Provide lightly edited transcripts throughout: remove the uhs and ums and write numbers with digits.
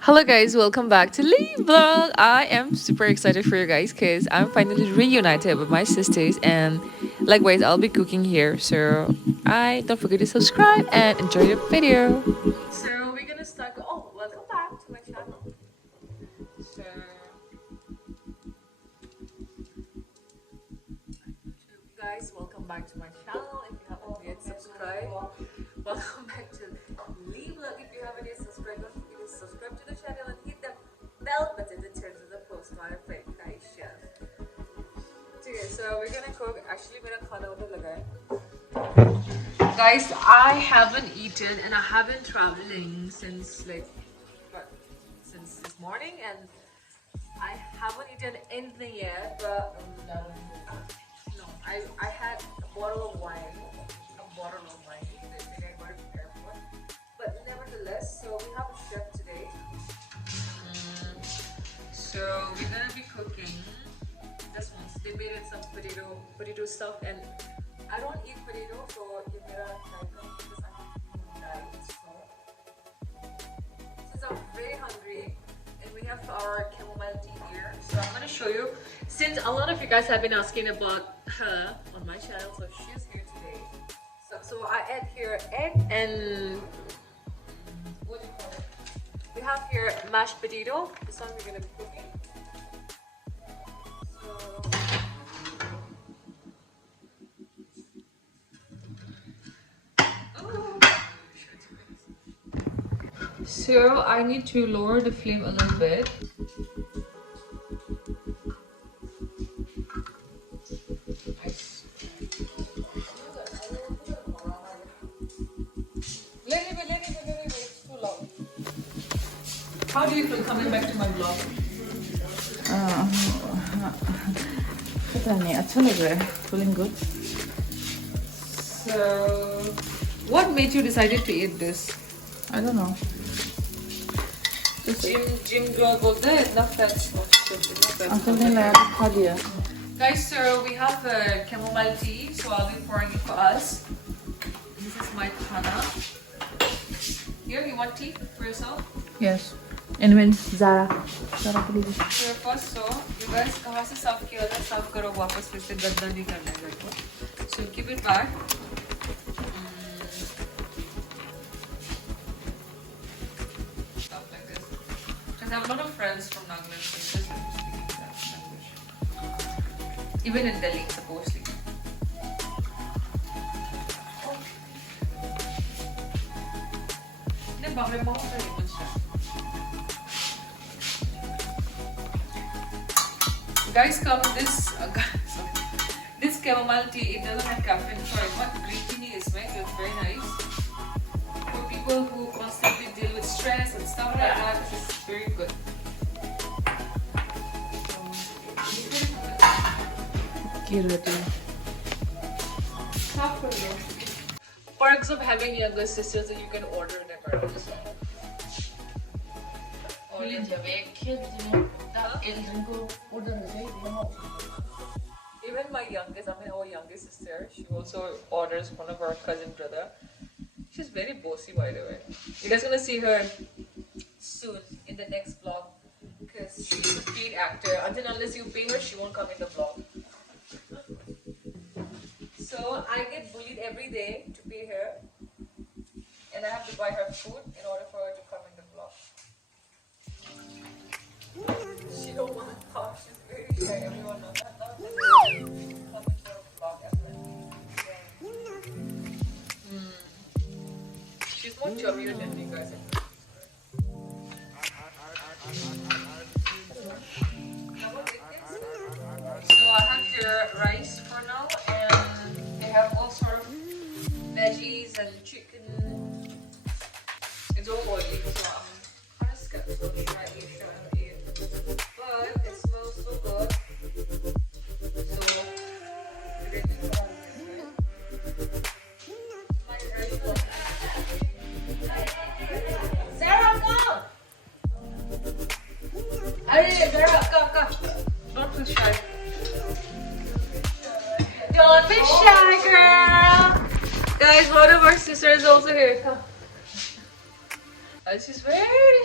Hello guys, welcome back to Lee Vlog. I am super excited for you guys because I'm finally reunited with my sisters and likewise I'll be cooking here. So I don't forget to subscribe and enjoy the video. So we're gonna start. Oh, welcome back to my channel. So guys, welcome back to my channel. If you haven't yet subscribed, welcome back to Lee Vlog. If you haven't yet subscribed, don't forget to subscribe to the channel and hit the bell button to turn to the post notification. Okay, so we're gonna cook. Actually, मेरा खाना उधर लगा है. Guys, I haven't eaten and I haven't traveling since since this morning, and I haven't eaten anything yet. But no, I had a bottle of wine, that I got at the airport. But nevertheless, so we have a chef today. So we're gonna be cooking this one. They made it some potato stuff, and I don't eat potato, so you better try them because I'm diet. So since I'm very hungry, and we have our chamomile tea here, so I'm gonna show you. Since a lot of you guys have been asking about her on my channel, so she's here today. So I add here egg and what do you call it? We have here mashed potato. This one we're gonna be cooking. So I need to lower the flame a little bit. It's too loud. How do you feel coming back to my vlog? पता नहीं अच्छा लग रहा है feeling good. So, what made you decided to eat this? I don't know. Gym girl बोलते हैं इतना fat uncle ने लाया खा दिया. Guys, so we have chamomile tea, so I'll be pouring it for us. This is my khana. Here, you want tea for yourself? Yes. And when Zara please. So first, so you guys कहाँ से साफ किया था साफ करो वापस फिर से गंदा नहीं करना है घर को. So keep it back. Stuff like this. Because I have a lot of friends from Nagaland, so it's just speaking that language. Even in Delhi, supposedly. Ne bagre mo sa ipon siya. Guys, come this chamomile tea. It doesn't have caffeine. Sorry, what green tea is made. It's very nice for people who constantly deal with stress and stuff like that. This is very good. Perks of having younger sisters that you can order never else. Even my youngest, our youngest sister, she also orders one of our cousin brother. She's very bossy, by the way. You guys gonna see her soon in the next vlog because she's a paid actor. Until unless you pay her, she won't come in the vlog. So I get bullied every day to pay her, and I have to buy her food in order for her to come in the vlog. She don't want to talk. She's very shy. Everyone knows that. Come into the vlog as well. She's more chubbier than me, guys. So I have here rice for now, and they have all sort of veggies and chicken. It's all oily, so I'm kind of skeptical to try Asia and eat. But it smells so good. So we're going to try it. My rice was Sarah, come! Hurry, Sarah, come. Don't feel shy. Don't be shy, girl! Guys, one of our sisters is also here. Come. She's very very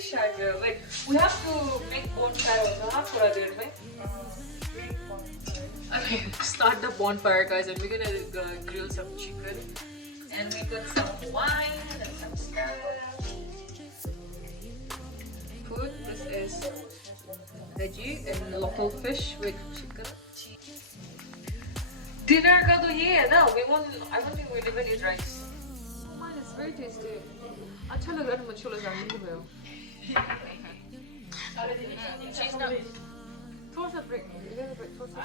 shy. Wait, we have to make bonfire also, huh? Thora der mein. Okay, start the bonfire, guys, and we're gonna grill some chicken, and we got some wine and some stuff. Food. This is veggie and local fish with chicken. Dinner का तो ये है ना. I don't think we'll even eat rice. Oh man, it's very tasty. अच्छा लग रहा है मुझे लोग जानने के लिए. Cheese ना. थोड़ा सा break. थोड़ा सा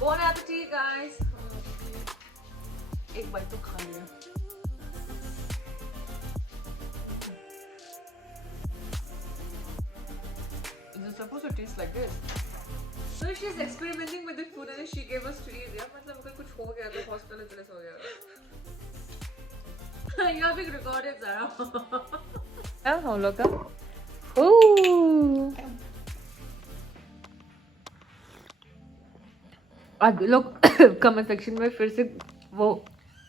Bon appetit, guys. एक बाइट तो खा लिया. It's supposed to taste like this. So she's experimenting with the food and she gave us to eat. यार मतलब अगर कुछ हो गया तो hospitalized हो गया. यहाँ भी recorded ज़रा. हम लोग का. Ooh. अब लोग कमेंट सेक्शन में फिर से वो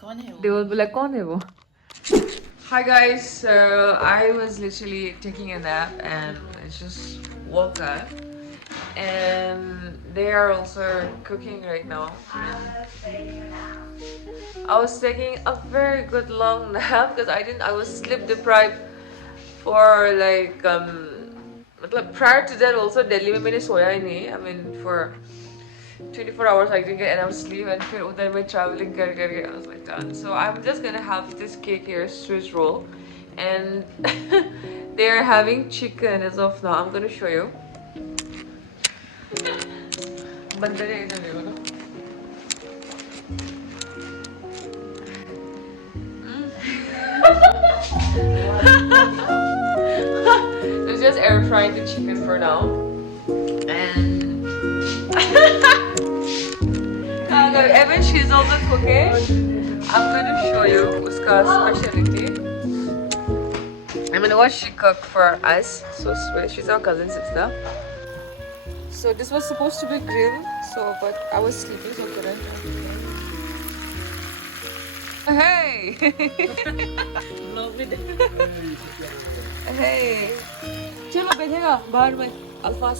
कौन है वो? they will be like कौन है वो? Hi guys, so I was literally taking a nap and I just woke up and they are also cooking right now. I was taking a very good long nap because I was sleep deprived for like prior to that also Delhi में मैंने सोया ही नहीं. I mean for 24 hours I didn't get enough sleep and फिर उधर मैं traveling करके I was like done. So I'm just gonna have this cake here, Swiss roll, and they are having chicken as of now. I'm gonna show you. बंदर है इधर देखो ना. It's just air frying the chicken for now, and even she's also cooking. I'm gonna show you uska specialty. I mean what she cooked for us. So sweet. She's our cousin sister. So this was supposed to be grilled, but I was sleeping, so couldn't. Hey! Hey! चलो बैठेगा बाहर में अल्फाज.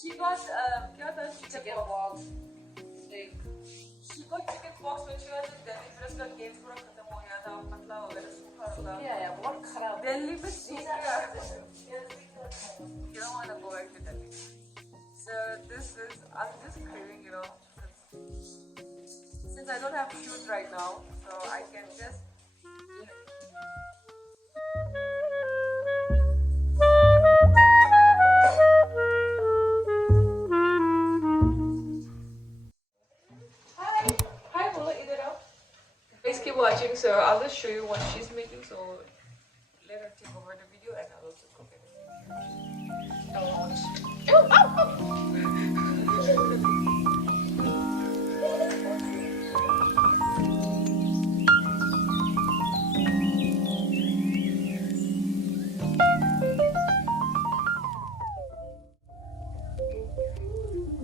She got chicken pox. She got chicken pox when she was in Delhi. फिर उसका case पूरा खत्म हो गया था, पतला हो गया था, सूखा हो गया. Yeah, बहुत खराब. Delhi में सूख गया. You don't want to go back to Delhi. So I'm just craving, since I don't have shoes right now, so I can just. Watching, so I'll just show you what she's making. So let her take over the video and I'll also cook it.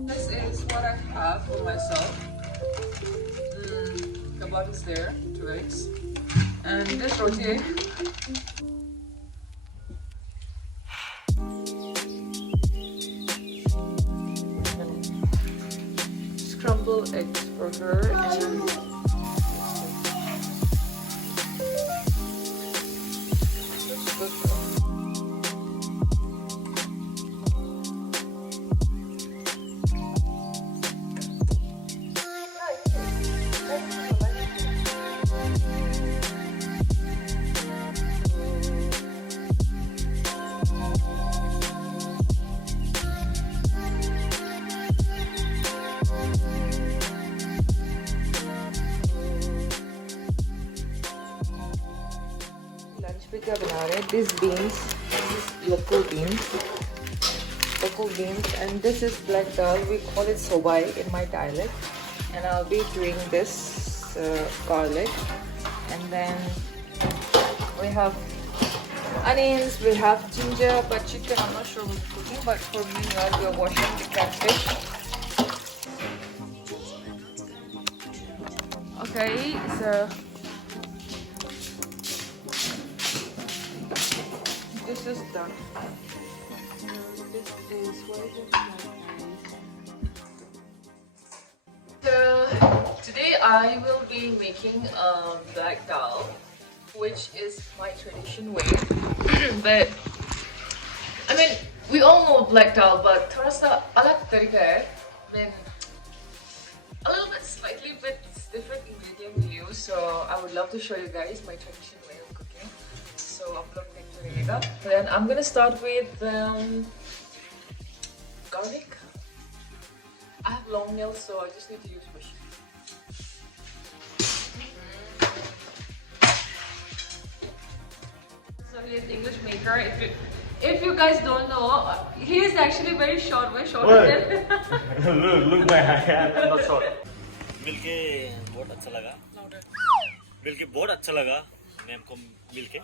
This is what I have for myself. Kebab is there. Eggs. And this roti scrambled eggs for her and क्या बना रहे हैं? These beans, these local beans, but charcoal beans, and this is black dal. We call it sobai in my dialect. And I'll be doing this garlic, and then we have onions, we have ginger, but chicken I'm not sure who's cooking, but for me we are washing the catfish. Okay, so this is done. This is what is it? So today I will be making black dal, which is my tradition way. But I mean, we all know black dal, but थोड़ा सा अलग तरीका है. I mean, a little bit, slightly bit different ingredient we use. So I would love to show you guys my tradition way of cooking. So आप लोग देखते रहिएगा. Then I'm gonna start with garlic. I have long nails, so I just need to use brush. So he's English maker. If you guys don't know, he is actually very short, way shorter than. look my hair, I'm not short. मिलके बहुत अच्छा लगा. मिलके बहुत अच्छा लगा ma'am को मिलके.